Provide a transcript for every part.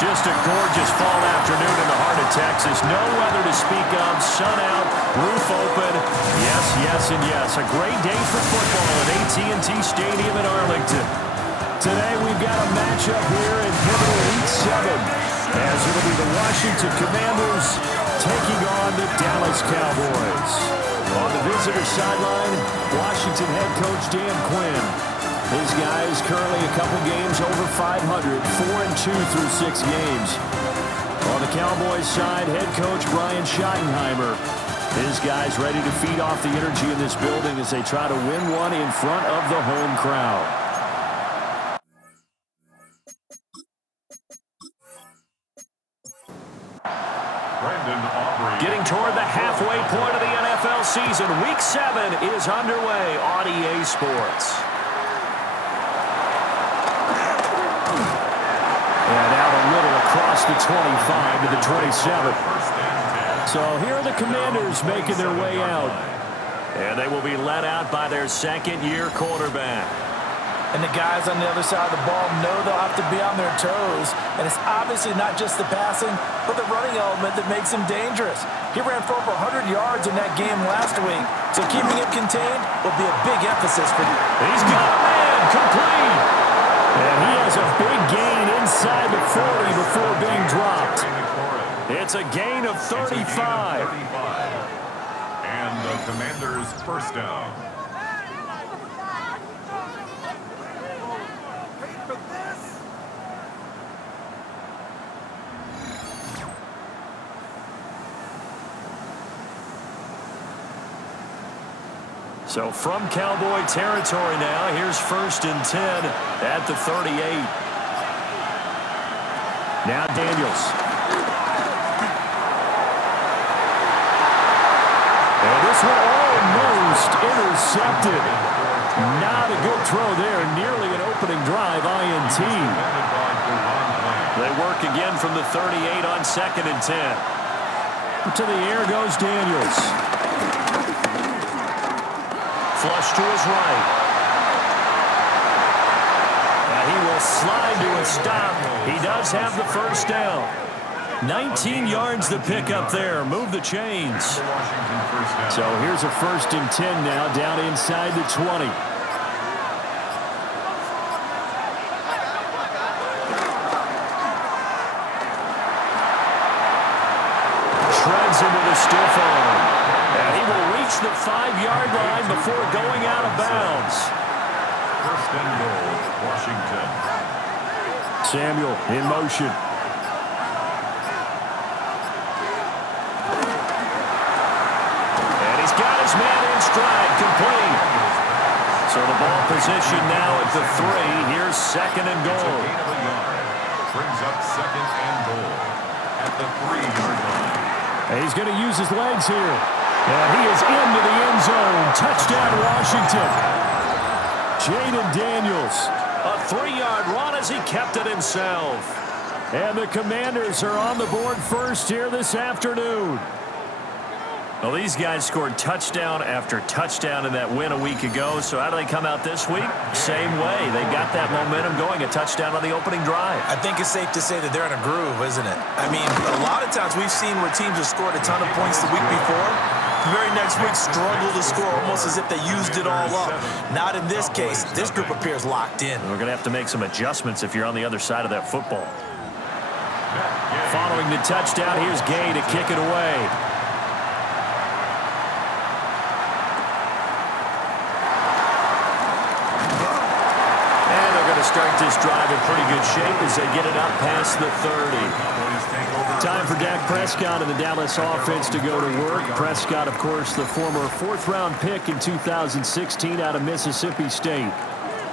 Just a gorgeous fall afternoon in the heart of Texas. No weather to speak of. Sun out, roof open. Yes, yes, and yes. A great day for football at AT&T Stadium in Arlington. Today we've got a matchup here in pivotal Week 7. As it'll be the Washington Commanders taking on the Dallas Cowboys. On the visitor sideline, Washington head coach Dan Quinn. His guys currently a couple games over 500, 4-2 through 6 games. On the Cowboys side, head coach Brian Schottenheimer. His guys ready to feed off the energy in this building as they try to win one in front of the home crowd. Getting toward the halfway point of the NFL season, Week 7 is underway on EA Sports. And out a little across the 25 to the 27. So here are the Commanders making their way out. And they will be led out by their second-year quarterback. And the guys on the other side of the ball know they'll have to be on their toes. And it's obviously not just the passing, but the running element that makes him dangerous. He ran for over 100 yards in that game last week, so keeping him contained will be a big emphasis for him. He's got a man, complete. And he has a big gain inside the 40 before being dropped. It's a gain of 35. And the Commanders' first down. So from Cowboy territory now, here's 1st and 10 at the 38. Now Daniels. And this one almost intercepted. Not a good throw there. Nearly an opening drive, INT. They work again from the 38 on 2nd and 10. To the air goes Daniels. Flush to his right. And he will slide to a stop. He does have the first down. 19 yards to pick up there. Move the chains. So here's a 1st and 10 now down inside the 20. Shreds into the stiff arm. And he will reach the 5-yard line before going out of bounds. 1st and goal, Washington. Samuel in motion. And he's got his man in stride, complete. So the ball position now at the 3. Here's 2nd and goal. Brings up 2nd and goal at the 3-yard line. And he's going to use his legs here. And he is into the end zone. Touchdown, Washington. Jaden Daniels. A 3-yard run as he kept it himself. And the Commanders are on the board first here this afternoon. Well, these guys scored touchdown after touchdown in that win a week ago. So how do they come out this week? Same way. They got that momentum going, a touchdown on the opening drive. I think it's safe to say that they're in a groove, isn't it? I mean, a lot of times we've seen where teams have scored a ton of points the week before. The very next week struggle to score almost as if they used it all up. Not in this case. This group appears locked in. We're going to have to make some adjustments if you're on the other side of that football. Following the touchdown, here's Gay to kick it away. Start this drive in pretty good shape as they get it up past the 30. Time for Dak Prescott and the Dallas offense to go to work. Prescott, of course, the former 4th-round pick in 2016 out of Mississippi State.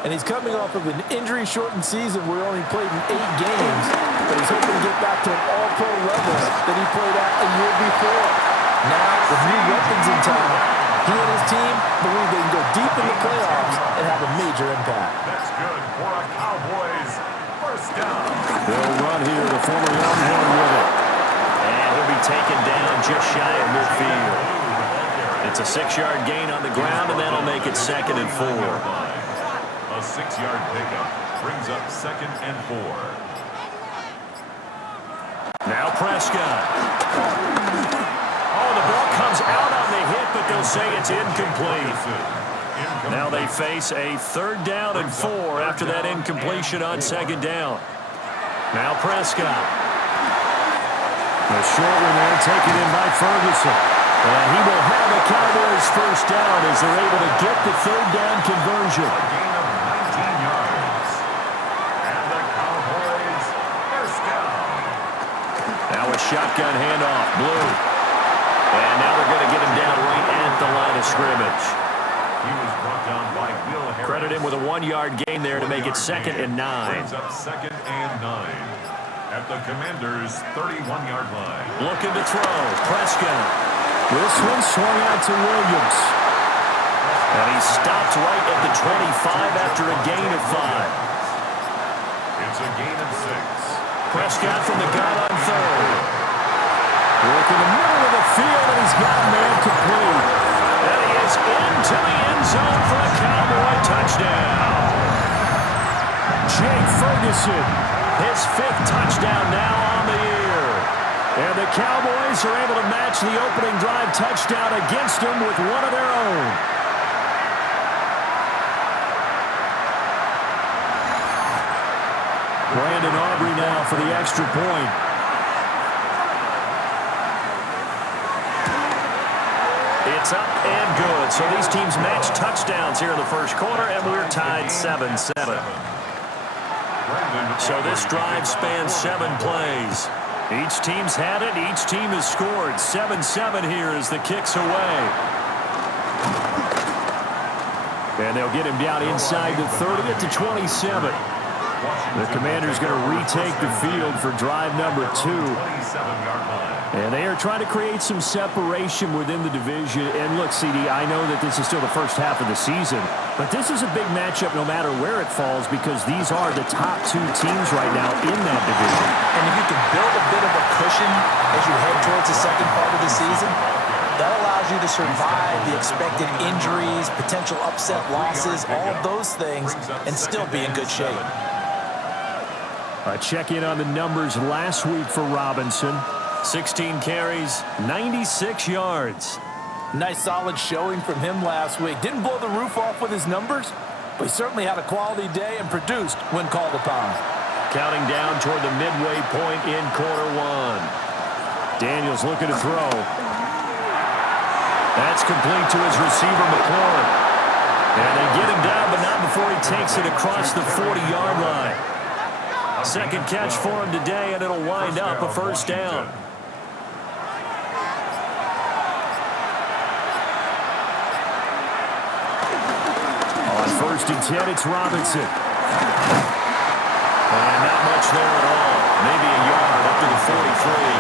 And he's coming off of an injury-shortened season where he only played in 8 games, but he's hoping to get back to an all-pro level that he played at a year before. Now, with new weapons in town, he and his team believe they can go deep in the playoffs and have a major impact. That's good for a Cowboys first down. They'll run here, the former Longhorn with it. And he'll be taken down just shy of midfield. It's a 6-yard gain on the ground, and that'll make it 2nd and 4. A 6-yard pickup brings up 2nd and 4. Now Prescott. Oh, the ball comes out on the hit, but they'll say it's incomplete. Now they face a 3rd down and 4 after that incompletion on 2nd down. Now Prescott. The short one there taken in by Ferguson. And he will have a Cowboys 1st down as they're able to get the 3rd down conversion. A gain of 19 yards. And the Cowboys 1st down. Now a shotgun handoff, Blue. And now they're going to get him down right at the line of scrimmage. He was brought down by Will Harris. Credit him with a 1-yard gain there to make it 2nd and 9. Brings up 2nd and 9 at the Commanders' 31-yard line. Looking to throw, Prescott. This one swung out to Williams. And he stopped right at the 25 after a gain of 5. It's a gain of 6. Prescott from the gun on 3rd. Work in the middle of the field, and he's got a man complete. And he is into the end zone for a Cowboy touchdown. Jake Ferguson, his 5th touchdown now on the year. And the Cowboys are able to match the opening drive touchdown against them with one of their own. Brandon Aubrey now for the extra point. It's up and good. So these teams match touchdowns here in the 1st quarter, and we're tied 7-7. So this drive spans 7 plays. Each team's had it. Each team has scored. 7-7 here as the kick's away. And they'll get him down inside the 30 at the 27. The Commanders going to retake the field for drive number 2. And they are trying to create some separation within the division. And look, CD, I know that this is still the first half of the season, but this is a big matchup no matter where it falls because these are the top 2 teams right now in that division. And if you can build a bit of a cushion as you head towards the second part of the season, that allows you to survive the expected injuries, potential upset losses, all of those things, and still be in good shape. A check-in on the numbers last week for Robinson. 16 carries, 96 yards. Nice solid showing from him last week. Didn't blow the roof off with his numbers, but he certainly had a quality day and produced when called upon. Counting down toward the midway point in quarter 1. Daniels looking to throw. That's complete to his receiver, McLaurin. And they get him down, but not before he takes it across the 40-yard line. 2nd catch for him today, and it'll wind up a 1st down. On 1st and 10, it's Robinson. And not much there at all. Maybe a yard up to the 43.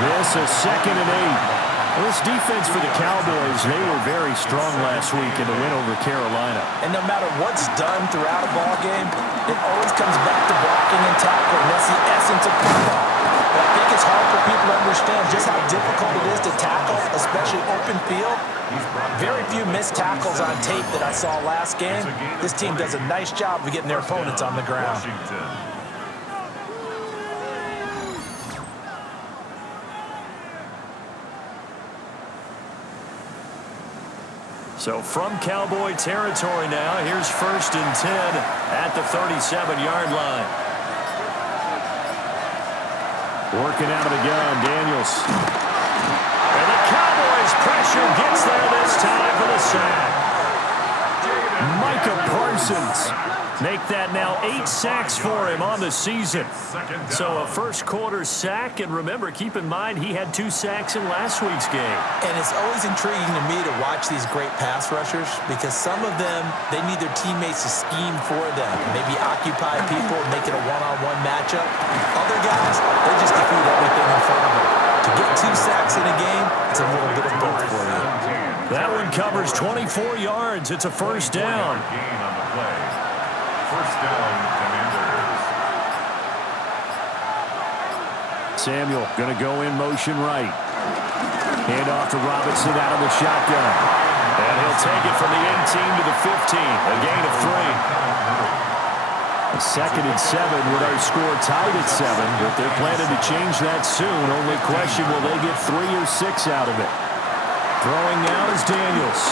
This a 2nd and 8. Well, this defense for the Cowboys, they were very strong last week in the win over Carolina. And no matter what's done throughout a ball game, it always comes back to blocking and tackling. That's the essence of football. But I think it's hard for people to understand just how difficult it is to tackle, especially open field. Very few missed tackles on tape that I saw last game. This team does a nice job of getting their opponents on the ground. So from Cowboy territory now, here's 1st and 10 at the 37-yard line. Working out of the gun, Daniels. And the Cowboys pressure gets there this time for the sack. Micah Parsons. Make that now 8 sacks for him on the season. So a 1st quarter sack, and remember, keep in mind, he had 2 sacks in last week's game. And it's always intriguing to me to watch these great pass rushers because some of them, they need their teammates to scheme for them. Maybe occupy people, make it a one-on-one matchup. Other guys, they just defeat everything in front of them. To get 2 sacks in a game, it's a little bit of both for you. That one covers 24 yards. It's a 1st down. Gain on the play. 1st down, Commanders. Samuel going to go in motion right. Hand off to Robinson out of the shotgun. And he'll take it from the 18 to the 15. A gain of 3. 2nd and 7 with our score tied at 7, but they're planning to change that soon. Only question, will they get 3 or 6 out of it? Throwing now is Daniels.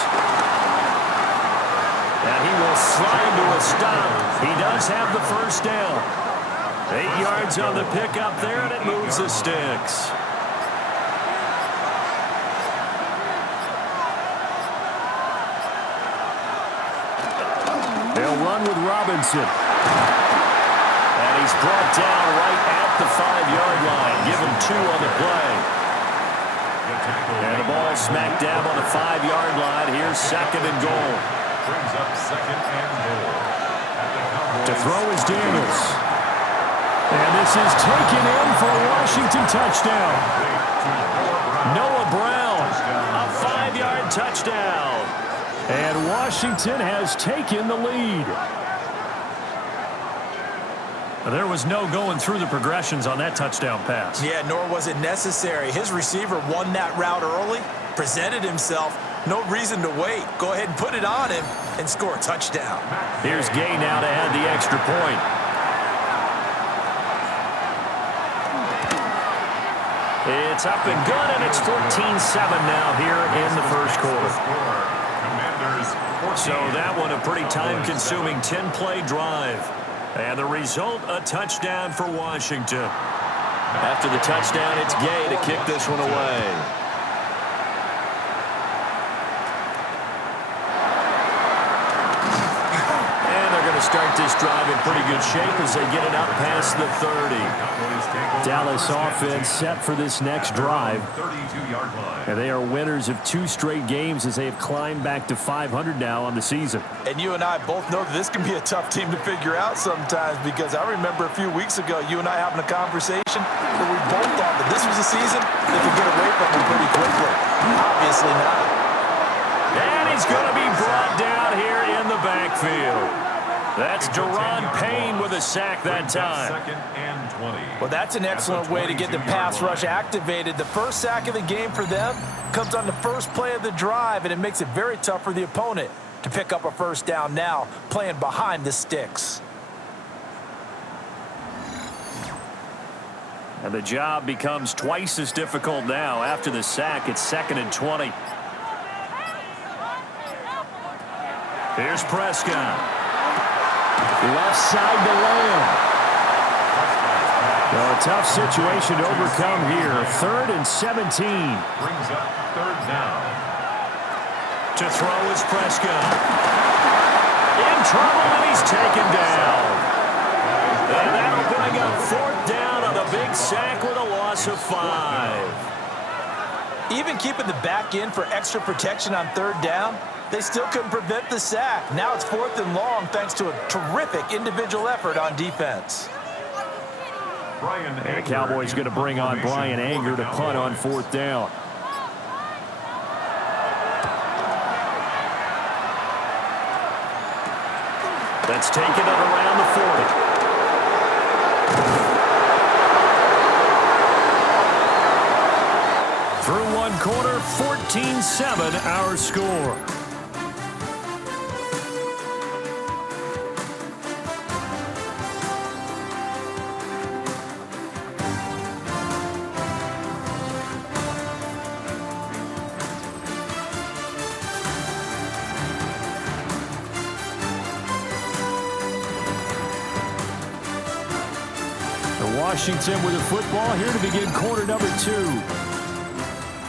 And he will slide to a stop. He does have the first down. 8 yards on the pickup there, and it moves the sticks. They'll run with Robinson. And he's brought down right at the 5-yard line. Give him 2 on the play. And the ball smack dab on the 5-yard line. Here's 2nd and goal. Brings up 2nd and goal. To throw is Daniels. And this is taken in for a Washington touchdown. Noah Brown, a 5-yard touchdown. And Washington has taken the lead. There was no going through the progressions on that touchdown pass. Yeah, nor was it necessary. His receiver won that route early, presented himself. No reason to wait. Go ahead and put it on him and score a touchdown. Here's Gay now to add the extra point. It's up and good, and it's 14-7 now here in the first quarter. So that one a pretty time-consuming 10-play drive. And the result, a touchdown for Washington. After the touchdown, it's Gay to kick this one away. And they're going to start this drive in pretty good shape as they get it up past the 30. Dallas offense set for this next drive. 32-yard line. And they are winners of 2 straight games as they have climbed back to 500 now on the season. And you and I both know that this can be a tough team to figure out sometimes, because I remember a few weeks ago you and I having a conversation where we both thought that this was a season that could get away from them pretty quickly. Obviously not. And he's going to be brought down here in the backfield. That's Deron Payne with a sack that time. 2nd and 20. Well, that's an excellent way to get the pass rush activated. The first sack of the game for them comes on the first play of the drive, and it makes it very tough for the opponent to pick up a first down now, playing behind the sticks. And the job becomes twice as difficult now. After the sack, it's 2nd and 20. Here's Prescott. Left side to Lamb. Well, a tough situation to overcome here. 3rd and 17. Brings up 3rd down. To throw is Prescott. In trouble, and he's taken down. And that'll bring up 4th down on a big sack with a loss of 5. Even keeping the back end for extra protection on 3rd down, they still couldn't prevent the sack. Now it's 4th and long thanks to a terrific individual effort on defense. And the Cowboys going to bring on Brian Anger to punt on 4th down. That's taken it around the 40. Through one quarter, 14-7 our score. Washington with the football here to begin quarter number 2.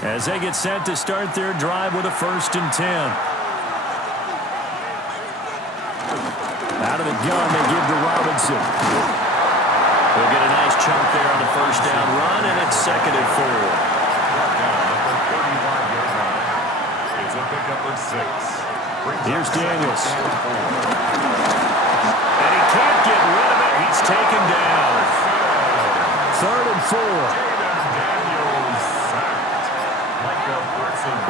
As they get set to start their drive with a 1st and 10. Out of the gun, they give to Robinson. They'll get a nice chunk there on the 1st down run, and it's 2nd and 4. It's a pickup of 6. Here's Daniels. And he can't get rid of it. He's taken down. 3rd and 4.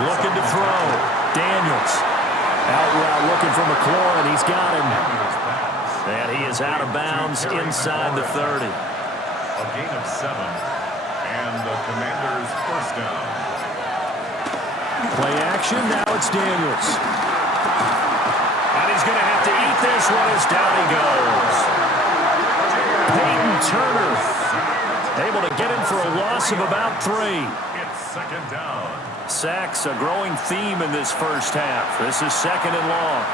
Looking to throw. Daniels. Out route looking for McLaurin. He's got him. And he is out of bounds inside the 30. A gain of 7. And the Commanders' 1st down. Play action. Now it's Daniels. And he's going to have to eat this one as down he goes. Turner able to get him for a loss of about 3. It's second down. Sacks, a growing theme in this first half. This is 2nd and long.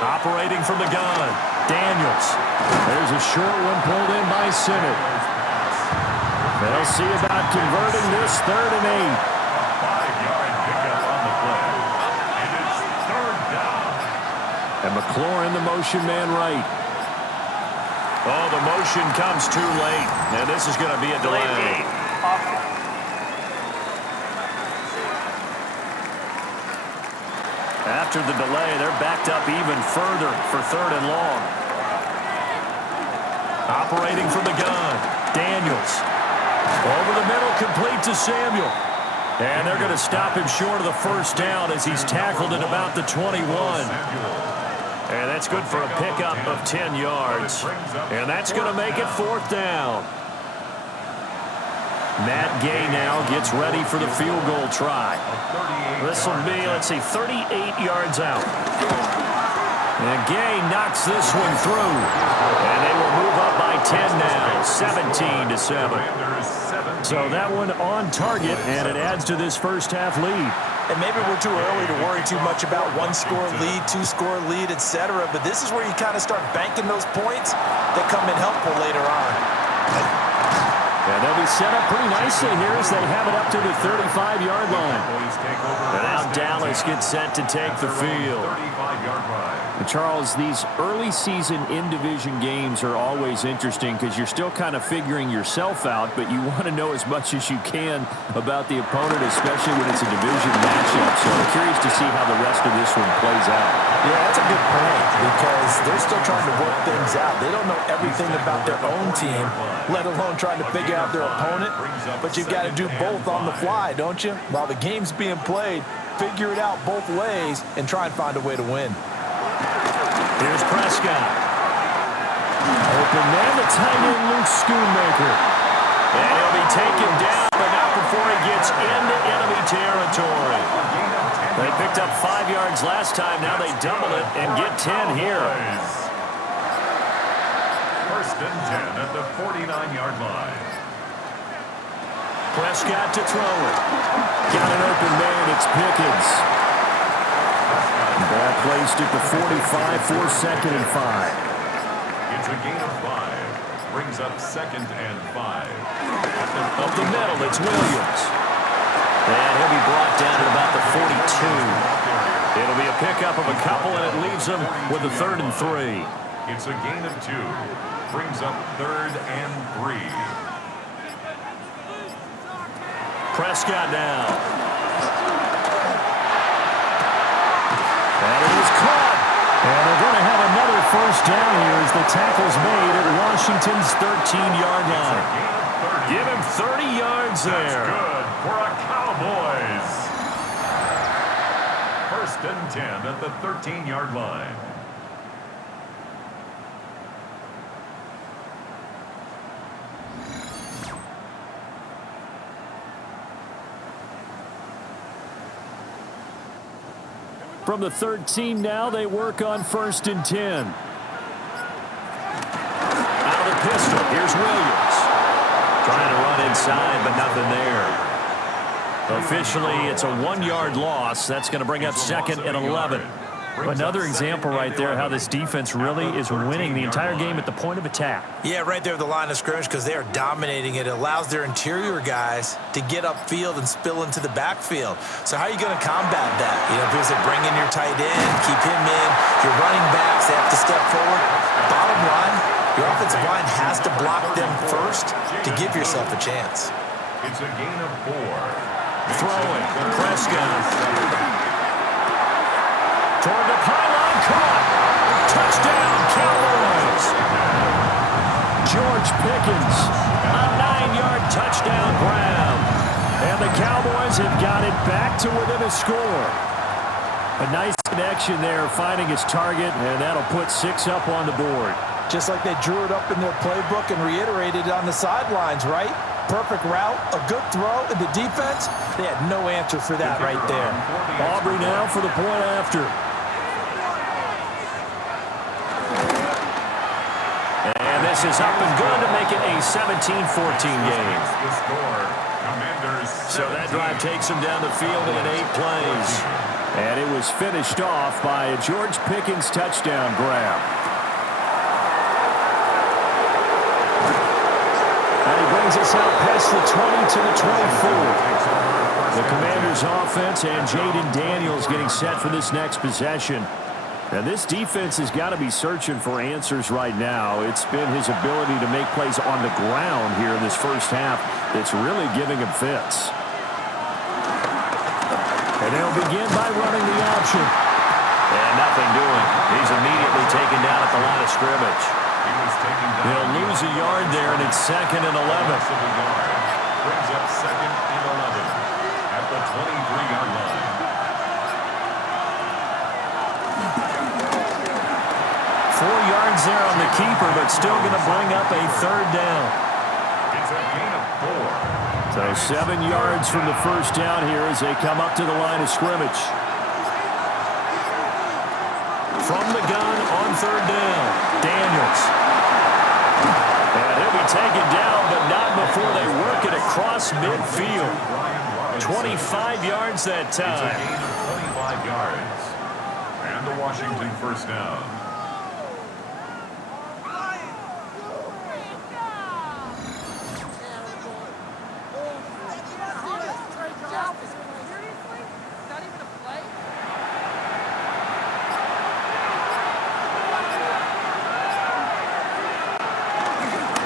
Operating from the gun, Daniels. There's a short one pulled in by Simmons. They'll see about converting this 3rd and 8. 5-yard pickup on the play. And it's 3rd down. And McLaurin, the motion man right. Oh, the motion comes too late. And this is going to be a delay. After the delay, they're backed up even further for 3rd and long. Operating from the gun, Daniels. Over the middle, complete to Samuel. And they're going to stop him short of the 1st down as he's tackled at about the 21. And that's good for a pickup of 10 yards. And that's going to make it 4th down. Matt Gay now gets ready for the field goal try. This will be, 38 yards out. And Gay knocks this one through. And they will move up by 10 now, 17-7. So that one on target, and it adds to this first half lead. And maybe we're too early to worry too much about 1-score lead, 2-score lead, etc. But this is where you kind of start banking those points that come in helpful later on. And they'll be set up pretty nicely here as they have it up to the 35-yard line. And now Dallas gets set to take the field. And Charles, these early season in-division games are always interesting because you're still kind of figuring yourself out, but you want to know as much as you can about the opponent, especially when it's a division matchup. So I'm curious to see how the rest of this one plays out. Yeah, that's a good point because they're still trying to work things out. They don't know everything about their own team, let alone trying to figure out their opponent. But you've got to do both on the fly, don't you? While the game's being played, figure it out both ways and try and find a way to win. Here's Prescott. Open man, the tight end, Luke Schoonmaker. And he'll be taken down, but not before he gets into enemy territory. They picked up 5 yards last time. Now they double it and get 10 here. 1st and 10 at the 49-yard line. Prescott to throw it. Got an open man. It's Pickens. Ball placed at the 45 for 2nd and 5. It's a gain of 5. Brings up 2nd and 5. Up the middle, it's Williams. And he'll be brought down at about the 42. It'll be a pickup of a couple, and it leaves them with a 3rd and 3. It's a gain of 2. Brings up 3rd and 3. Prescott now. And it is caught. And they're going to have another 1st down here as the tackle's made at Washington's 13-yard line. Give him 30 yards there. That's good for a Cowboys. 1st and 10 at the 13-yard line. From the 13 now, they work on 1st and 10. Out of the pistol, here's Williams. Trying to run inside, but nothing there. Officially, it's a 1-yard loss. That's going to bring up 2nd and 11. Another example right there how this defense really is winning the entire game at the point of attack. Yeah, right there at the line of scrimmage because they are dominating it. It allows their interior guys to get upfield and spill into the backfield. So how are you going to combat that? You know, because they bring in your tight end, keep him in. Your running backs, they have to step forward. Bottom line, your offensive line has to block them first to give yourself a chance. It's a gain of 4. Throwing, Prescott. Toward the pylon, caught. Touchdown, Cowboys. George Pickens, a 9-yard touchdown grab. And the Cowboys have got it back to within a score. A nice connection there, finding his target, and that'll put 6 up on the board. Just like they drew it up in their playbook and reiterated it on the sidelines, right? Perfect route, a good throw, and the defense, they had no answer for that right there. Aubrey now for the point after. This is up and good to make it a 17-14 game. So that drive takes them down the field in 8 plays. And it was finished off by a George Pickens touchdown grab. And he brings us out past the 20 to the 24. The Commanders' offense and Jaden Daniels getting set for this next possession. And this defense has got to be searching for answers right now. It's been his ability to make plays on the ground here in this first half that's really giving him fits. And they'll begin by running the option. And nothing doing. He's immediately taken down at the line of scrimmage. He'll lose a yard there, and it's 2nd and 11. Brings up 2nd and 11 at the 23-yard line. 4 yards there on the keeper, but still going to bring up a 3rd down. It's a gain of 4. So 7 yards from the first down here as they come up to the line of scrimmage. From the gun on 3rd down, Daniels. And he'll be taken down, but not before they work it across midfield. 25 yards that It's a time. gain of 25 yards. And the Washington first down.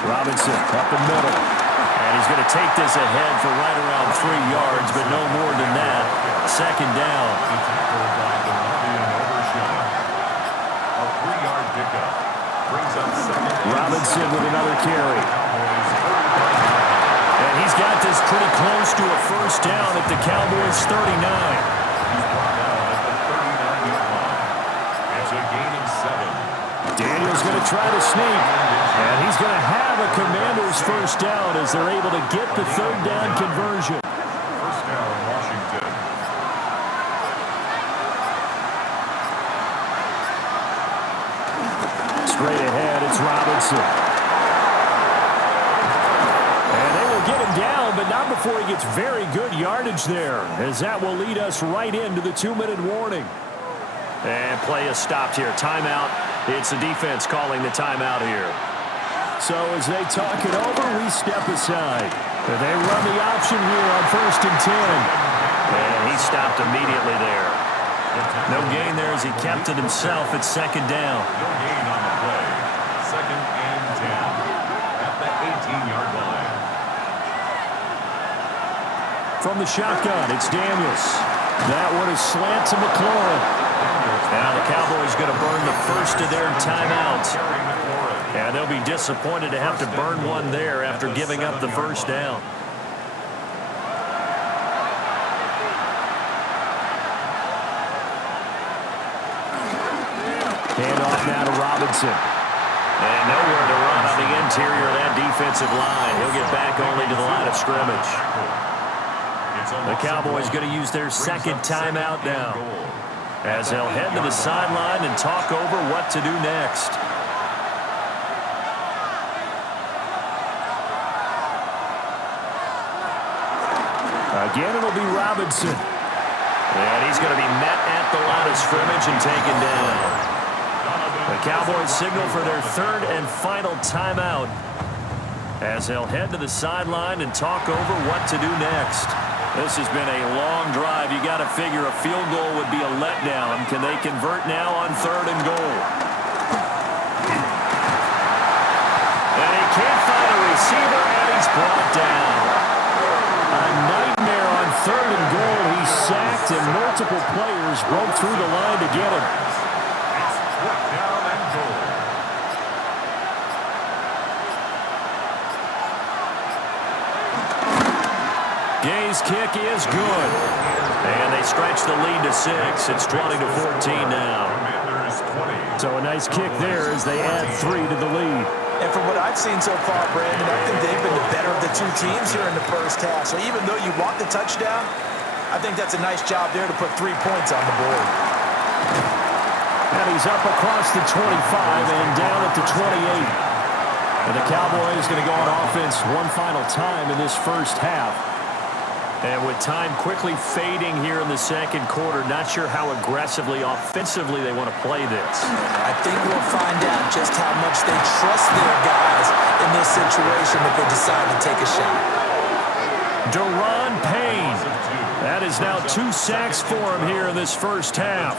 Robinson up the middle. And he's going to take this ahead for right around 3 yards, but no more than that. 2nd down. Tackled by Demontian Overshown. A 3-yard pickup. Brings up 2nd. Robinson with another carry. Cowboys 35. And he's got this pretty close to a first down at the Cowboys 39. He's brought down at the 39-yard line. It's a gain of 7. Daniel's going to try to sneak. And he's going to have a Commanders first down as they're able to get the 3rd down conversion. First down, Washington. Straight ahead, it's Robinson. And they will get him down, but not before he gets very good yardage there, as that will lead us right into the 2-minute warning. And play is stopped here. Timeout. It's the defense calling the timeout here. So as they talk it over, we step aside. They run the option here on 1st and 10. And he stopped immediately there. No gain there as he kept it himself at 2nd down. No gain on the play. 2nd and 10 at the 18-yard line. From the shotgun, it's Daniels. That one is slant to McLaurin. Now the Cowboys going to burn the first of their timeouts. And they'll be disappointed to have to burn one there after giving up the first down. Hand off now to Robinson. And nowhere to run on the interior of that defensive line. He'll get back only to the line of scrimmage. The Cowboys going to use their 2nd timeout now, as they'll head to the sideline and talk over what to do next. Again, it'll be Robinson. And he's going to be met at the line of scrimmage and taken down. The Cowboys signal for their 3rd and final timeout, as they'll head to the sideline and talk over what to do next. This has been a long drive. You got to figure a field goal would be a letdown. Can they convert now on 3rd and goal? And he can't find a receiver, and he's brought down. A nightmare on 3rd and goal. He's sacked, and multiple players broke through the line to get him. It's 4th down and goal. Gay's kick is good. And they stretch the lead to 6. It's 20-14 now. Commanders 20. So a nice kick there as they add 3 to the lead. And from what I've seen so far, Brandon, I think they've been the better of the 2 teams here in the first half. So even though you want the touchdown, I think that's a nice job there to put 3 points on the board. And he's up across the 25 and down at the 28. And the Cowboys going to go on offense one final time in this first half. And with time quickly fading here in the second quarter, not sure how aggressively, offensively they want to play this. I think we'll find out just how much they trust their guys in this situation if they decide to take a shot. Deron Payne. That is now 2 sacks for him here in this first half.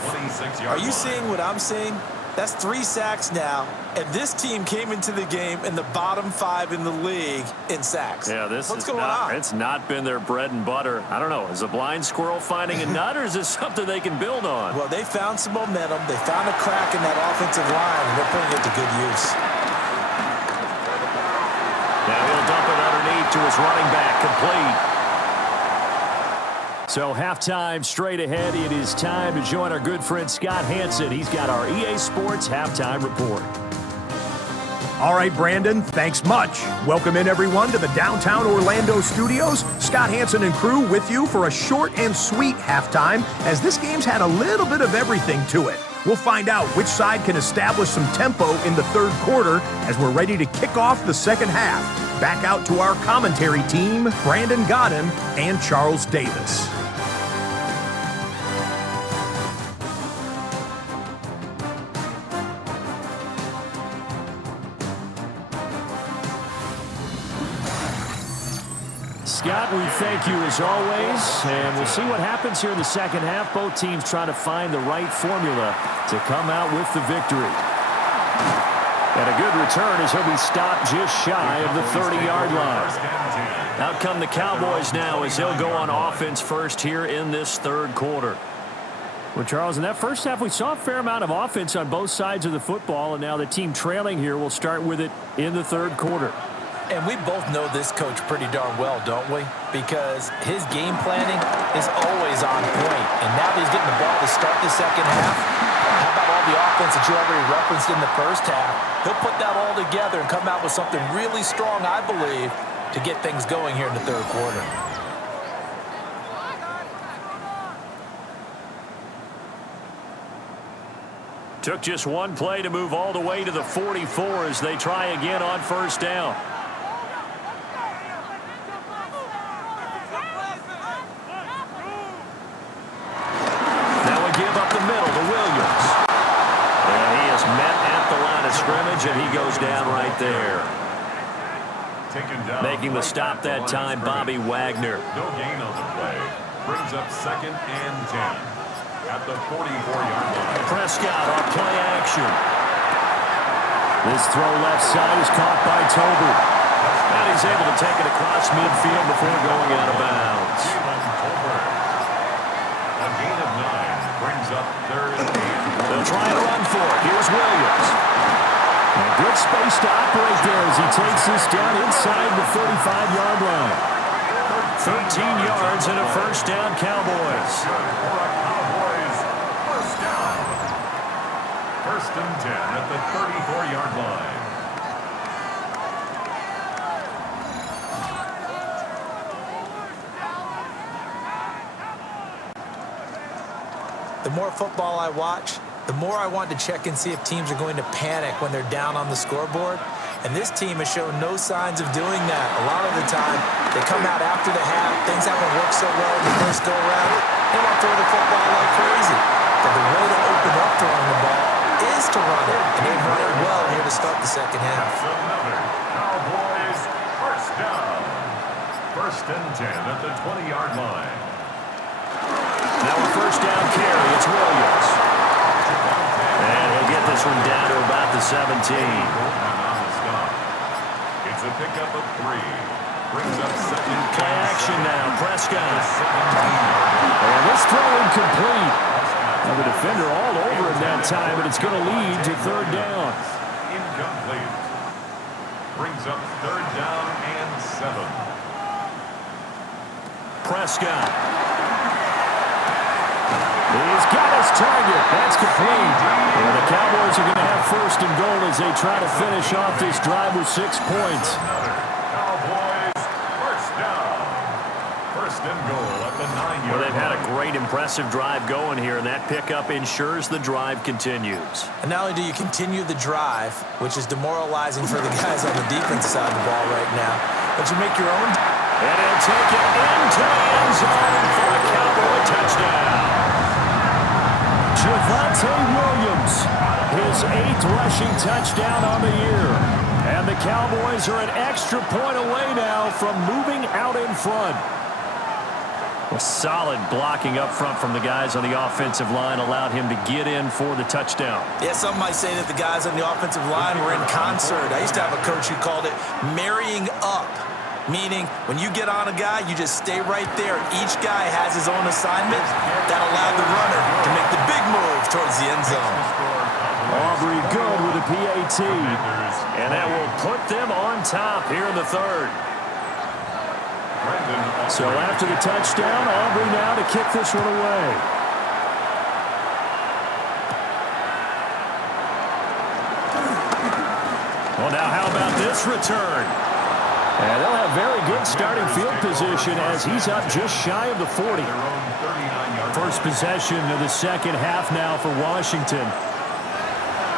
Are you seeing what I'm seeing? That's 3 sacks now, and this team came into the game in the bottom 5 in the league in sacks. Yeah, What's going on? It's not been their bread and butter. I don't know. Is a blind squirrel finding a nut, or is this something they can build on? Well, they found some momentum. They found a crack in that offensive line, and they're putting it to good use. Now he'll dump it underneath to his running back, complete. So halftime straight ahead. It is time to join our good friend Scott Hanson. He's got our EA Sports halftime report. All right, Brandon, thanks much. Welcome in, everyone, to the downtown Orlando studios. Scott Hanson and crew with you for a short and sweet halftime, as this game's had a little bit of everything to it. We'll find out which side can establish some tempo in the third quarter as we're ready to kick off the second half. Back out to our commentary team, Brandon Godden and Charles Davis. Scott, we thank you as always, and we'll see what happens here in the second half. Both teams trying to find the right formula to come out with the victory. And a good return as he'll be stopped just shy of the 30-yard line. Out come the Cowboys now as they'll go on offense first here in this third quarter. Well, Charles, in that first half, we saw a fair amount of offense on both sides of the football, and now the team trailing here will start with it in the third quarter. And we both know this coach pretty darn well, don't we? Because his game planning is always on point. And now that he's getting the ball to start the second half, how about all the offense that you already referenced in the first half? He'll put that all together and come out with something really strong, I believe, to get things going here in the third quarter. Took just one play to move all the way to the 44 as they try again on first down. And he goes down right there. Making the stop that time, Bobby Wagner. No gain on the play. Brings up 2nd and 10 at the 44-yard line. Prescott on play action. This throw left side is caught by Tober. And he's able to take it across midfield before going out of bounds. A gain of 9 brings up 3rd and 8. They'll try and run for it. Here's Williams. A good space to operate there as he takes this down inside the 35-yard line. 13 yards and a first down, Cowboys. First down. 1st and 10 at the 34-yard line. The more football I watch, the more I want to check and see if teams are going to panic when they're down on the scoreboard. And this team has shown no signs of doing that. A lot of the time, they come out after the half. Things haven't worked so well in the first go-around. They want to throw the football like crazy. But the way to open up throwing the ball is to run it. And they've run it well here to start the second half. Another Cowboys first down. 1st and 10 at the 20-yard line. Now a first down carry. It's Williams. And he'll get this one down to about the 17. It's a pickup of 3. Brings up 2nd. Play action now. Prescott. And this throw incomplete. Now the defender all over it that time, but it's going to lead to 3rd down. Incomplete. Brings up 3rd down and 7. Prescott. He's got his target. That's complete. And the Cowboys are going to have 1st and goal as they try to finish off this drive with 6 points. Cowboys first down. 1st and goal at the 9-yard line. Well, they've had a great, impressive drive going here, and that pickup ensures the drive continues. And not only do you continue the drive, which is demoralizing for the guys on the defense side of the ball right now, but you make your own. And he'll take it into the end zone for a Cowboy touchdown. Javonte Williams, his 8th rushing touchdown on the year. And the Cowboys are an extra point away now from moving out in front. Well, solid blocking up front from the guys on the offensive line allowed him to get in for the touchdown. Yeah, some might say that the guys on the offensive line were in concert. I used to have a coach who called it marrying up, meaning when you get on a guy, you just stay right there. Each guy has his own assignment. That allowed the runner to make the big move towards the end zone. Aubrey good with a PAT, and that will put them on top here in the third. So after the touchdown, Aubrey now to kick this one away. Well, now how about this return? And they'll have very good starting field position as he's up just shy of the 40. First possession of the second half now for Washington.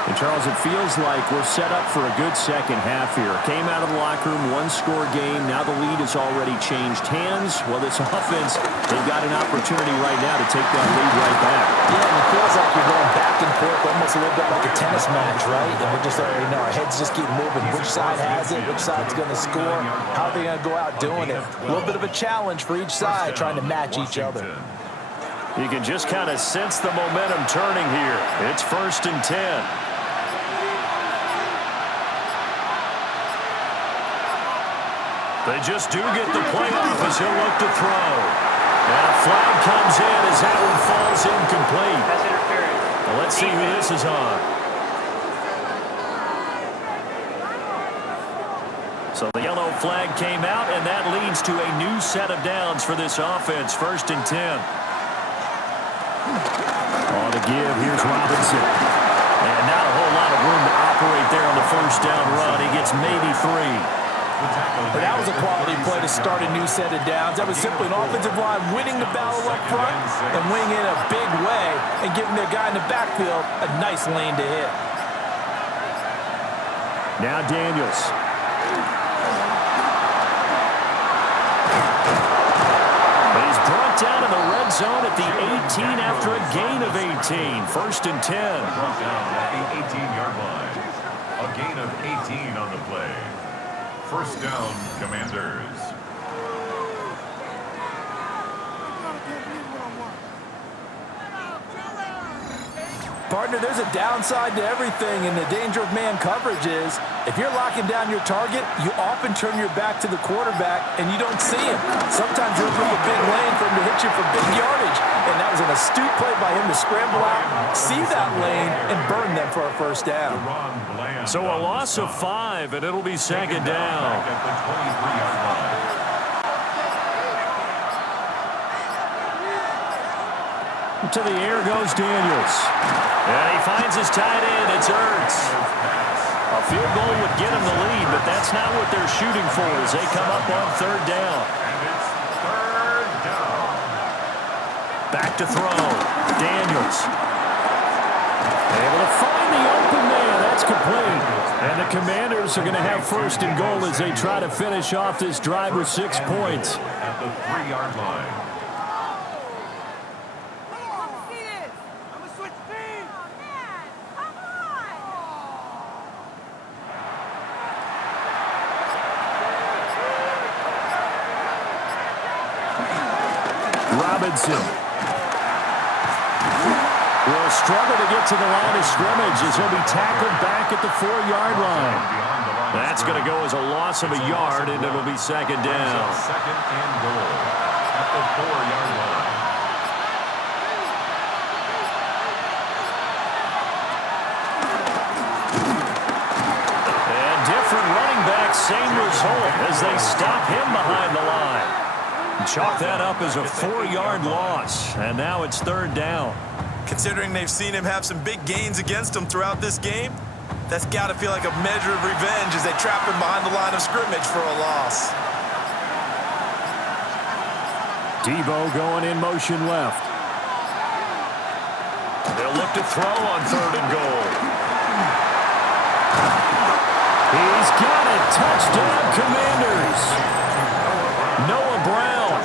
And, Charles, it feels like we're set up for a good second half here. Came out of the locker room, one-score game. Now the lead has already changed hands. Well, this offense, they've got an opportunity right now to take that lead right back. Yeah, and it feels like you're going back and forth almost a little bit like a tennis match, right? And we just already know our heads just keep moving. Which side has it? Which side's going to score? How are they going to go out doing it? A little bit of a challenge for each side trying to match each other. You can just kind of sense the momentum turning here. It's 1st and 10. They just do get the play off as he'll look to throw. And a flag comes in as that one falls incomplete. That's interference. Well, let's see who this is on. So the yellow flag came out, and that leads to a new set of downs for this offense. 1st and 10. On the give, here's Robinson. And not a whole lot of room to operate there on the first down run. He gets maybe 3. But that was a quality play to start a new set of downs. That was simply an offensive line winning the battle up front and winning in a big way and giving their guy in the backfield a nice lane to hit. Now Daniels. He's brought down in the red zone at the 18 after a gain of 18. 1st and 10. Brought down at the 18-yard line. A gain of 18 on the play. 1st down, Commanders. Partner, there's a downside to everything, and the danger of man coverage is if you're locking down your target, you often turn your back to the quarterback, and you don't see him. Sometimes you'll bring a big lane for him to hit you for big yardage, and that was an astute play by him to scramble out, see that lane, and burn them for a 1st down. So a loss of 5, and it'll be 2nd down. At the 23-yard line. To the air goes Daniels. And he finds his tight end. It's Ertz. A field goal would get him the lead, but that's not what they're shooting for as they come up on 3rd down. And it's 3rd down. Back to throw. Daniels. Able to find the open man. That's complete. And the Commanders are going to have 1st and goal as they try to finish off this drive with 6 points. At the 3-yard line. Robinson will struggle to get to the line of scrimmage as he'll be tackled back at the 4-yard line. That's going to go as a loss of a yard, and it'll be 2nd down. 2nd and goal at the 4-yard line. And different running back, same result as they stop him behind the line. Chalk that up as a 4-yard loss, and now it's 3rd down. Considering they've seen him have some big gains against them throughout this game, that's got to feel like a measure of revenge as they trap him behind the line of scrimmage for a loss. Debo going in motion left. to throw on 3rd and goal. He's got it. Touchdown, Commanders. Noah Brown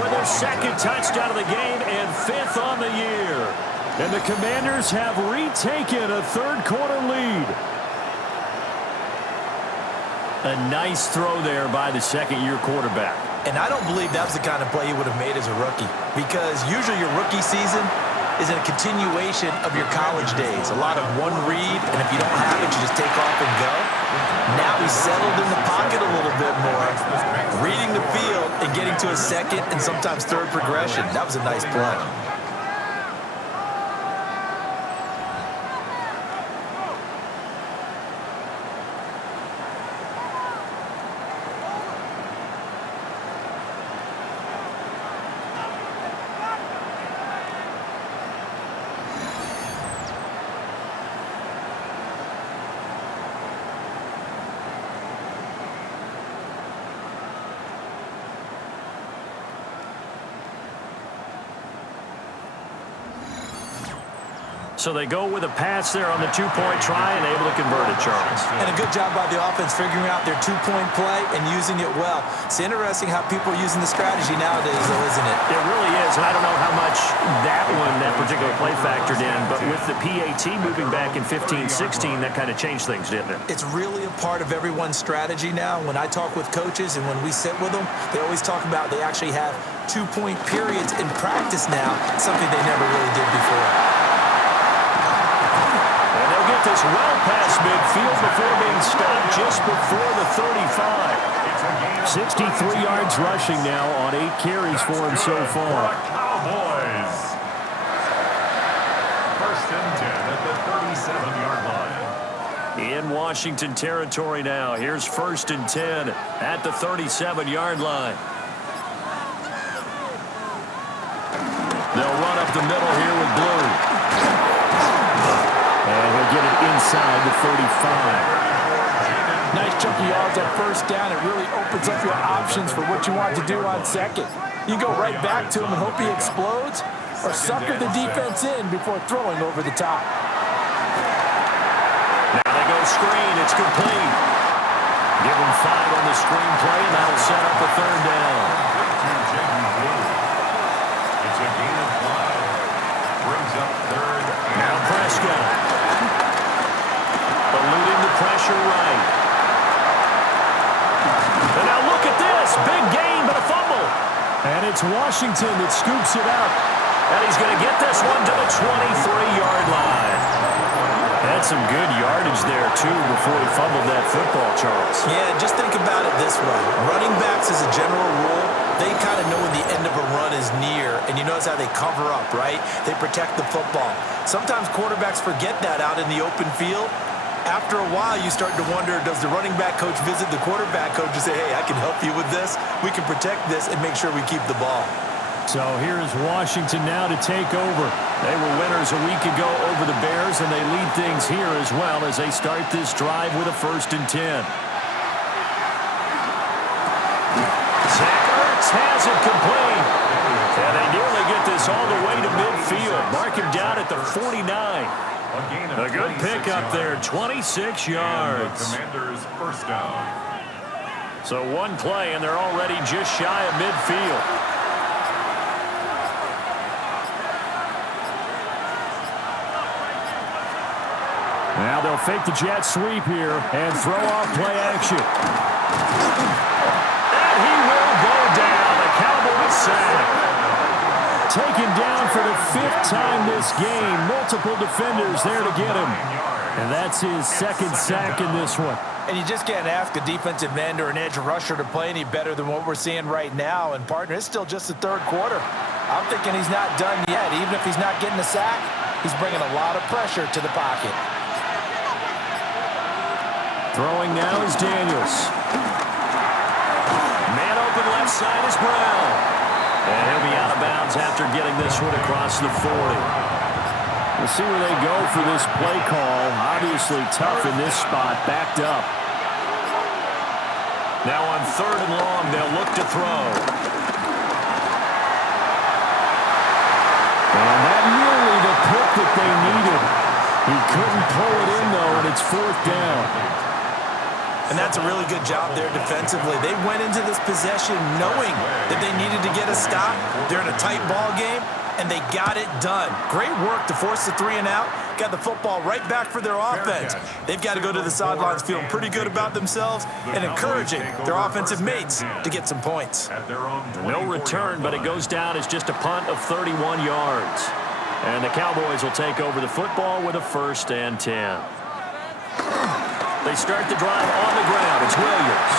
with their 2nd touchdown of the game and 5th on the year. And the Commanders have retaken a 3rd quarter lead. A nice throw there by the 2nd-year quarterback. And I don't believe that was the kind of play he would have made as a rookie, because usually your rookie season is a continuation of your college days. A lot of one read, and if you don't have it, you just take off and go. Now he's settled in the pocket a little bit more, reading the field and getting to a 2nd and sometimes 3rd progression. That was a nice play. So they go with a pass there on the 2-point try and able to convert it, Charles. And a good job by the offense figuring out their 2-point play and using it well. It's interesting how people are using the strategy nowadays, though, isn't it? It really is, and I don't know how much that particular play factored in, but with the PAT moving back in 15-16, that kind of changed things, didn't it? It's really a part of everyone's strategy now. When I talk with coaches and when we sit with them, they always talk about they actually have 2-point periods in practice now, something they never really did before. This well past midfield before being stopped just before the 35. 63 yards rushing now on 8 carries for him so far. Cowboys. 1st and 10 at the 37-yard line. In Washington territory now. Here's 1st and 10 at the 37-yard line. They'll run up the middle here with Blue. And he'll get it inside the 35. Nice chunky yards on 1st down. It really opens up your options for what you want to do on 2nd. You go right back to him and hope he explodes, or sucker the defense in before throwing over the top. Now they go screen. It's complete. Give him 5 on the screen play, and that'll set up a 3rd down. It's a gain of 5. Brings up 3rd. Now Prescott. Eluding the pressure right. And now look at this. Big gain, but a fumble. And it's Washington that scoops it up. And he's going to get this one to the 23-yard line. Had some good yardage there, too, before he fumbled that football, Charles. Yeah, just think about it this way. Running backs, as a general rule, they kind of know when the end of a run is near, and you notice how they cover up, right? They protect the football. Sometimes quarterbacks forget that out in the open field. After a while, you start to wonder, does the running back coach visit the quarterback coach and say, hey, I can help you with this. We can protect this and make sure we keep the ball. So here's Washington now to take over. They were winners a week ago over the Bears, and they lead things here as well as they start this drive with a 1st and 10. Zach Ertz has it complete. And they nearly get this all the way to midfield. Mark him down at the 49. A good pickup there, 26 yards. The Commanders' 1st down. So one play, and they're already just shy of midfield. Now they'll fake the jet sweep here and throw off play action. And he will go down. The Cowboys sack. Taken down for the 5th time this game. Multiple defenders there to get him. And that's his 2nd sack in this one. And you just can't ask a defensive end or an edge rusher to play any better than what we're seeing right now. And, partner, it's still just the 3rd quarter. I'm thinking he's not done yet. Even if he's not getting a sack, he's bringing a lot of pressure to the pocket. Throwing now is Daniels. Man open left side is Brown. And he'll be out of bounds after getting this one across the 40. We'll see where they go for this play call. Obviously tough in this spot, backed up. Now on 3rd and long, they'll look to throw. And that nearly the pick that they needed. pull it in, though, and it's 4th down. And that's a really good job there defensively. They went into this possession knowing that they needed to get a stop. They're in a tight ball game, and they got it done. Great work to force the 3 and out. Got the football right back for their offense. They've got to go to the sidelines feeling pretty good about themselves and encouraging their offensive mates to get some points. No return, but it goes down as just a punt of 31 yards. And the Cowboys will take over the football with a 1st and 10. They start the drive on the ground. It's Williams.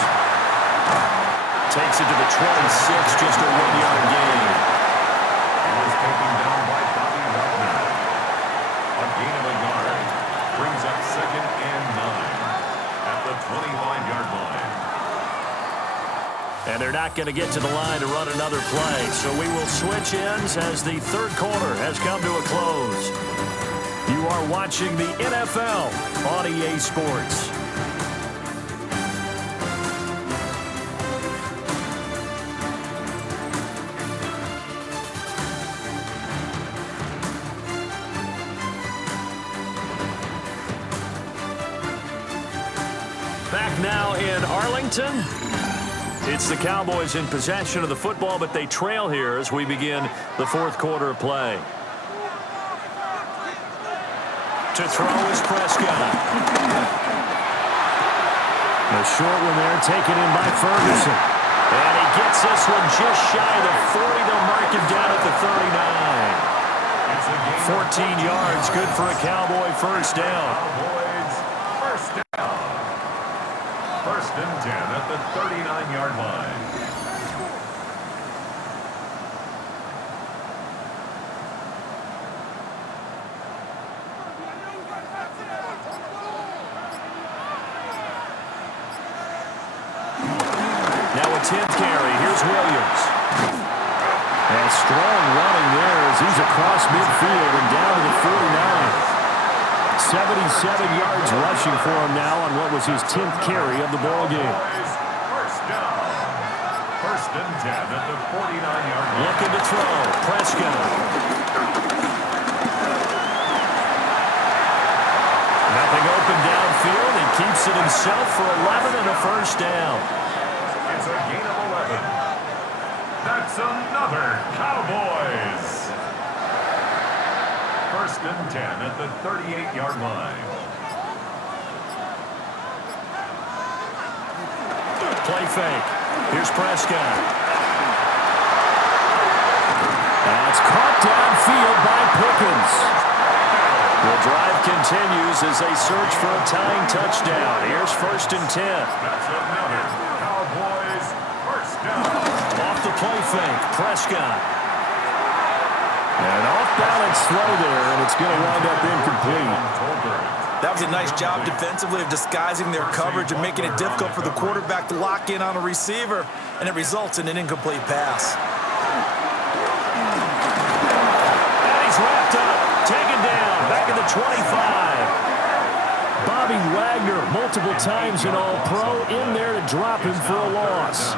Takes it to the 26, just a 1-yard gain. He was taken down by Bobby Wagner. A gain of a yard brings up 2nd and 9 at the 25-yard line. And they're not going to get to the line to run another play. So we will switch ends as the 3rd quarter has come to a close. You are watching the NFL on EA Sports. Back now in Arlington. It's the Cowboys in possession of the football, but they trail here as we begin the 4th quarter of play. To throw is Prescott. A short one there taken in by Ferguson. And he gets this one just shy of the 40. They'll mark him down at the 39. 14 yards, good for a Cowboy 1st down. Cowboys 1st down. 1st and 10 at the 39-yard line. Now a 10th carry. Here's Williams. And strong running there as he's across midfield and down to the 49. 77 yards rushing for him now on what was his 10th carry of the ball game. 1st down. 1st and 10 at the 49-yard line. Looking to throw. Prescott. Nothing open downfield. He keeps it himself for 11 and a 1st down. It's a gain of 11. That's another Cowboys. 1st and 10 at the 38-yard line. Play fake. Here's Prescott. That's caught downfield by Pickens. The drive continues as they search for a tying touchdown. Here's 1st and 10. That's another Cowboys 1st down. Off the play fake, Prescott. And off balance throw there, and it's going to wind up incomplete. That was a nice job defensively of disguising their coverage and making it difficult for the quarterback to lock in on a receiver, and it results in an incomplete pass. And he's wrapped up, taken down, back at the 25. Bobby Wagner, multiple times in All-Pro, in there to drop him for a loss.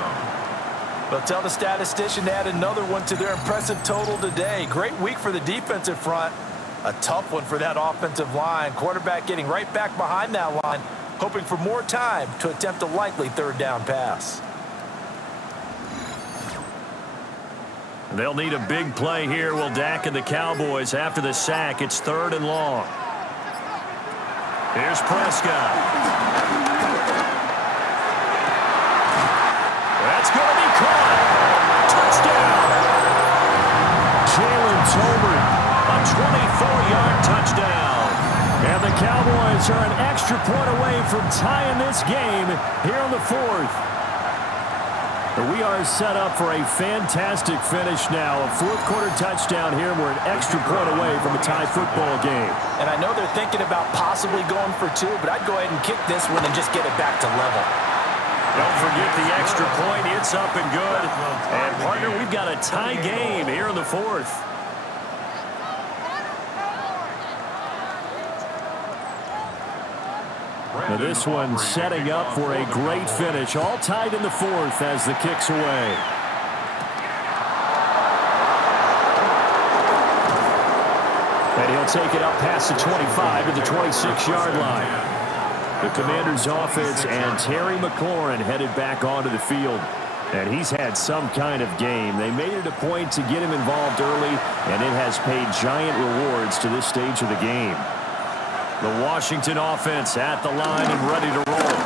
They'll tell the statistician to add another one to their impressive total today. Great week for the defensive front. A tough one for that offensive line. Quarterback getting right back behind that line, hoping for more time to attempt a likely 3rd down pass. They'll need a big play here, will Dak and the Cowboys after the sack. It's 3rd and long. Here's Prescott. That's going to be caught. Touchdown. Jalen Tolbert, a 24-yard touchdown. And the Cowboys are an extra point away from tying this game here in the 4th. We are set up for a fantastic finish now. A 4th quarter touchdown here. We're an extra point away from a tie football game. And I know they're thinking about possibly going for 2, but I'd go ahead and kick this one and just get it back to level. Don't forget the extra point. It's up and good. And, partner, we've got a tie game here in the 4th. Now this one setting up for a great finish. All tied in the 4th as the kick's away. And he'll take it up past the 25 to the 26-yard line. The Commanders' offense and Terry McLaurin headed back onto the field. And he's had some kind of game. They made it a point to get him involved early, and it has paid giant rewards to this stage of the game. The Washington offense at the line and ready to roll.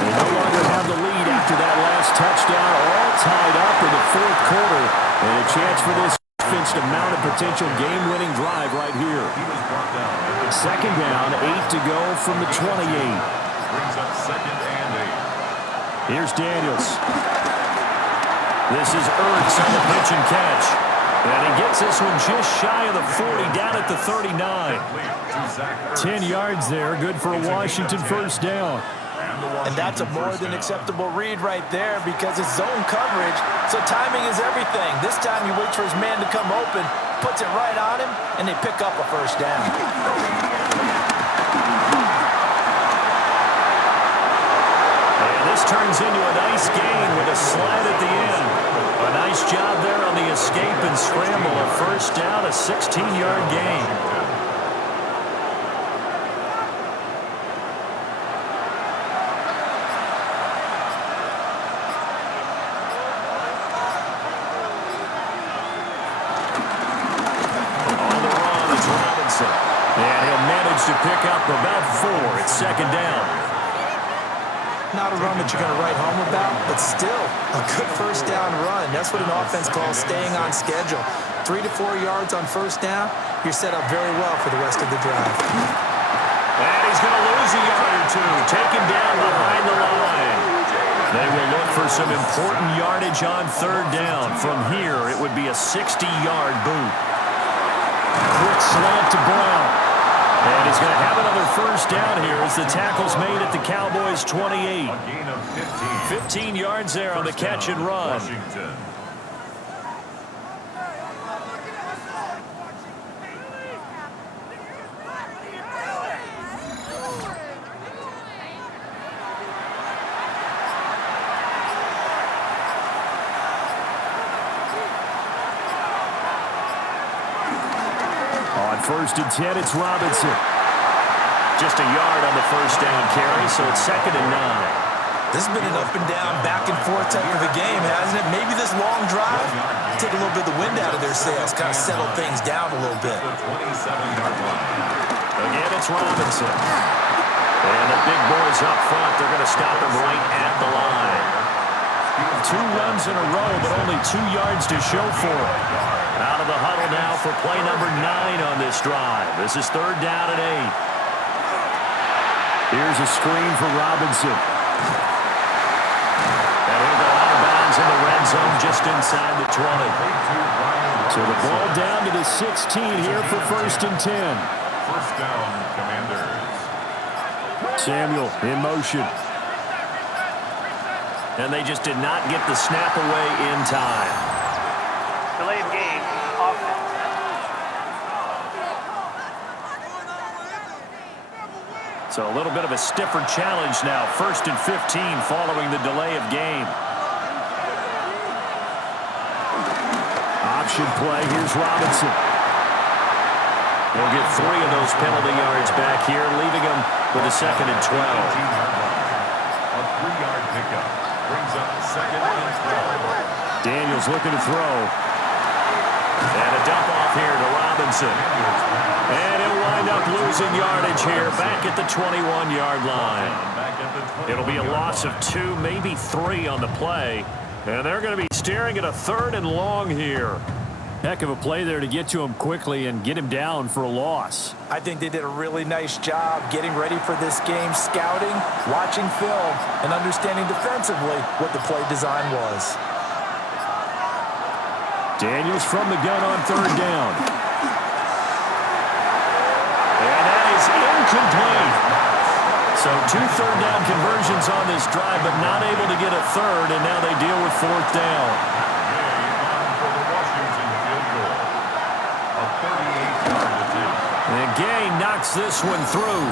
They no longer have the lead after that last touchdown, all tied up in the fourth quarter. And a chance for this offense to mount a potential game-winning drive right here. Second down, 8 to go from the 28. Brings up second and 8. Here's Daniels. This is Ertz on the pitch and catch. And he gets this one just shy of the 40, down at the 39. 10 yards there, good for a Washington first down. And that's a more than acceptable read right there because it's zone coverage, so timing is everything. This time he waits for his man to come open, puts it right on him, and they pick up a first down. And this turns into a nice gain with a slide at the end. A nice job there on the escape and scramble. A first down, a 16-yard gain. And he'll manage to pick up about 4 at second down. Not a run that you're going to write home about, but still a good first down run. That's what an offense calls staying on schedule. 3 to 4 yards on first down, you're set up very well for the rest of the drive. And he's going to lose a yard or two. Taken down behind the line. They will look for some important yardage on third down. From here, it would be a 60-yard boot. Quick slant to Brown. And he's going to have another first down here as the tackle's made at the Cowboys' 28. A gain of 15. 15 yards there on the catch and run. Washington. First and 10, it's Robinson. Just a yard on the first down carry, so it's second and 9. This has been an up and down, back and forth type of a game, hasn't it? Maybe this long drive take a little bit of the wind out of their sails, kind of settle things down a little bit. The 27-yard line. Again, it's Robinson. And the big boys up front, they're going to stop him right at the line. 2 runs in a row, but only 2 yards to show for it. Out of the huddle now for play number 9 on this drive. This is third down and 8. Here's a screen for Robinson. And he'll go out of bounds in the red zone just inside the 20. So the ball down to the 16 here for first and 10. First down, Commanders. Samuel in motion. And they just did not get the snap away in time. Delay of game, offense. So a little bit of a stiffer challenge now. First and 15 following the delay of game. Option play. Here's Robinson. He'll get 3 of those penalty yards back here, leaving him with a second and 12. A 3-yard pickup brings up second and 12. Daniels looking to throw. And a dump off here to Robinson. And he'll wind up losing yardage here back at the 21-yard line. It'll be a loss of 2, maybe 3 on the play. And they're going to be staring at a third and long here. Heck of a play there to get to him quickly and get him down for a loss. I think they did a really nice job getting ready for this game, scouting, watching film, and understanding defensively what the play design was. Daniels from the gun on third down. And that is incomplete. So 2 third-down conversions on this drive, but not able to get a third, and now they deal with fourth down. And Gay knocks this one through.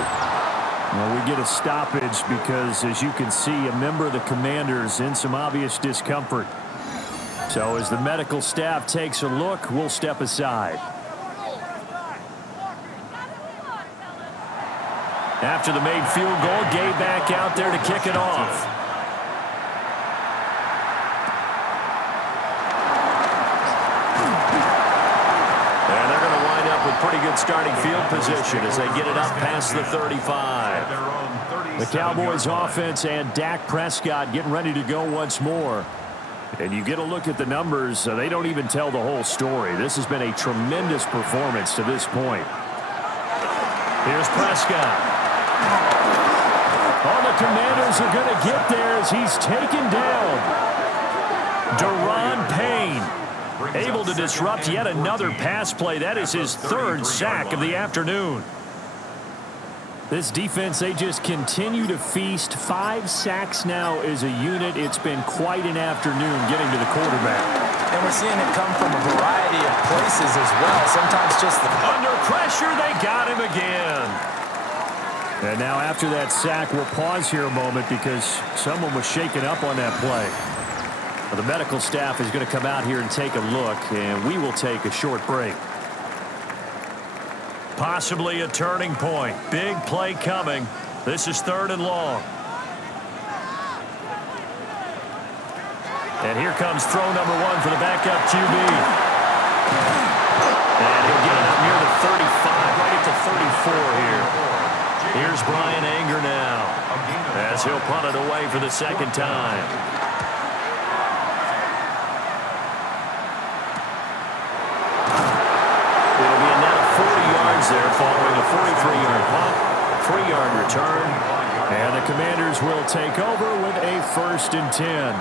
Well, we get a stoppage because, as you can see, a member of the Commanders in some obvious discomfort. So as the medical staff takes a look, we'll step aside. After the made field goal, Gay back out there to kick it off. And they're going to wind up with pretty good starting field position as they get it up past the 35. The Cowboys offense and Dak Prescott getting ready to go once more. And you get a look at the numbers, they don't even tell the whole story. This has been a tremendous performance to this point. Here's Prescott. Oh, the Commanders are going to get there as he's taken down. Daron Payne able to disrupt yet another pass play. That is his third sack of the afternoon. This defense, they just continue to feast. 5 sacks now as a unit. It's been quite an afternoon getting to the quarterback. And we're seeing it come from a variety of places as well. Sometimes just under pressure, they got him again. And now after that sack, we'll pause here a moment because someone was shaken up on that play. Well, the medical staff is going to come out here and take a look, and we will take a short break. Possibly a turning point. Big play coming. This is 3rd and long. And here comes throw number 1 for the backup QB. And he'll get it up near the 35, right at the 34 here. Here's Brian Anger now as he'll punt it away for the second time. It'll be a net of 40 yards there following a 43-yard punt, 3-yard return. And the Commanders will take over with a 1st and 10.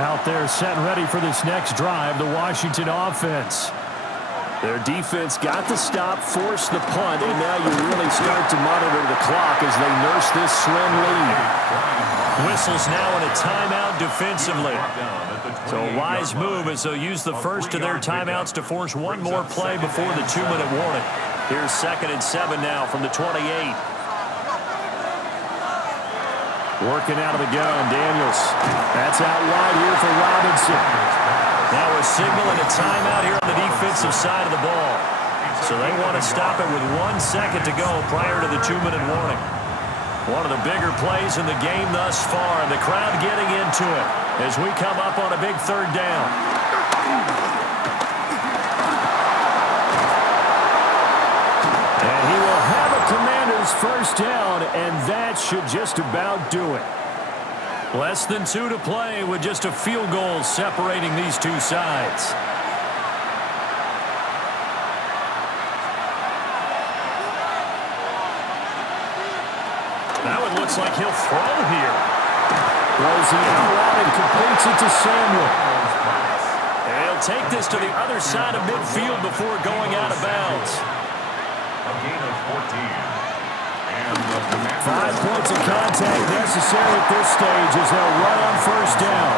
Out there set and ready for this next drive, the Washington offense. Their defense got the stop, forced the punt, and now you really start to monitor the clock as they nurse this slim lead. Whistles now in a timeout defensively. So a wise move as they'll use the first of their timeouts to force one more play before the 2-minute warning. Here's 2nd and 7 now from the 28. Working out of the gun, Daniels. That's out wide here for Robinson. Now a signal and a timeout here on the defensive side of the ball. So they want to stop it with 1 second to go prior to the 2-minute warning. One of the bigger plays in the game thus far. The crowd getting into it as we come up on a big 3rd down. And he will have a Commanders 1st down, and that should just about do it. Less than 2 to play with just a field goal separating these two sides. Now it looks like he'll throw here. Throws the out route and completes it to Samuel. And he'll take this to the other side of midfield before going out of bounds. A gain of 14. 5 points of contact necessary at this stage as they'll run on 1st down.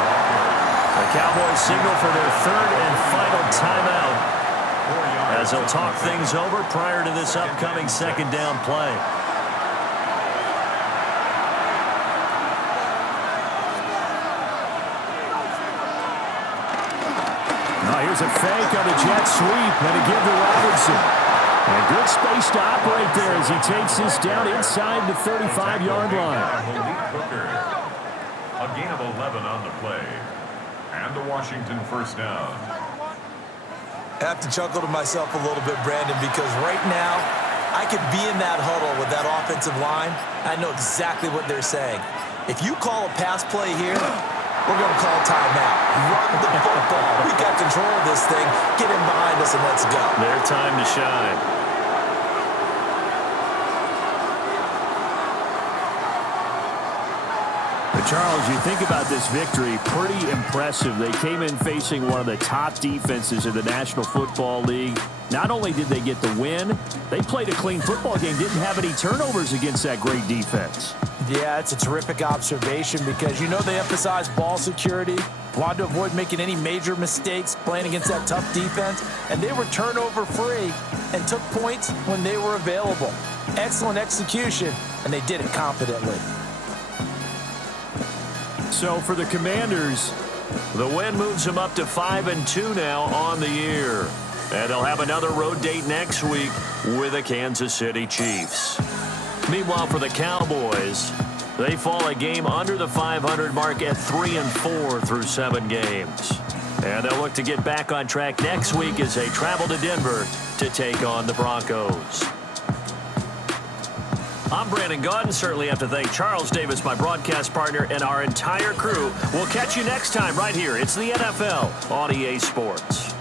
The Cowboys signal for their 3rd and final timeout as they'll talk things over prior to this upcoming 2nd down play. Now here's a fake on the jet sweep and a give to Robinson. And good space to operate there as he takes this down inside the 35-yard line. A gain of 11 on the play. And a Washington 1st down. I have to chuckle to myself a little bit, Brandon, because right now I could be in that huddle with that offensive line. I know exactly what they're saying. If you call a pass play here, we're going to call timeout. Run the football. We got control of this thing. Get in behind us and let's go. Their time to shine. But Charles, you think about this victory, pretty impressive. They came in facing one of the top defenses in the National Football League. Not only did they get the win, they played a clean football game, didn't have any turnovers against that great defense. Yeah, it's a terrific observation because you know they emphasize ball security, wanted to avoid making any major mistakes playing against that tough defense, and they were turnover-free and took points when they were available. Excellent execution, and they did it confidently. So for the Commanders, the win moves them up to 5-2 now on the year. And they'll have another road date next week with the Kansas City Chiefs. Meanwhile, for the Cowboys, they fall a game under the 500 mark at 3-4 through 7 games. And they'll look to get back on track next week as they travel to Denver to take on the Broncos. I'm Brandon Gaudin. Certainly have to thank Charles Davis, my broadcast partner, and our entire crew. We'll catch you next time right here. It's the NFL on EA Sports.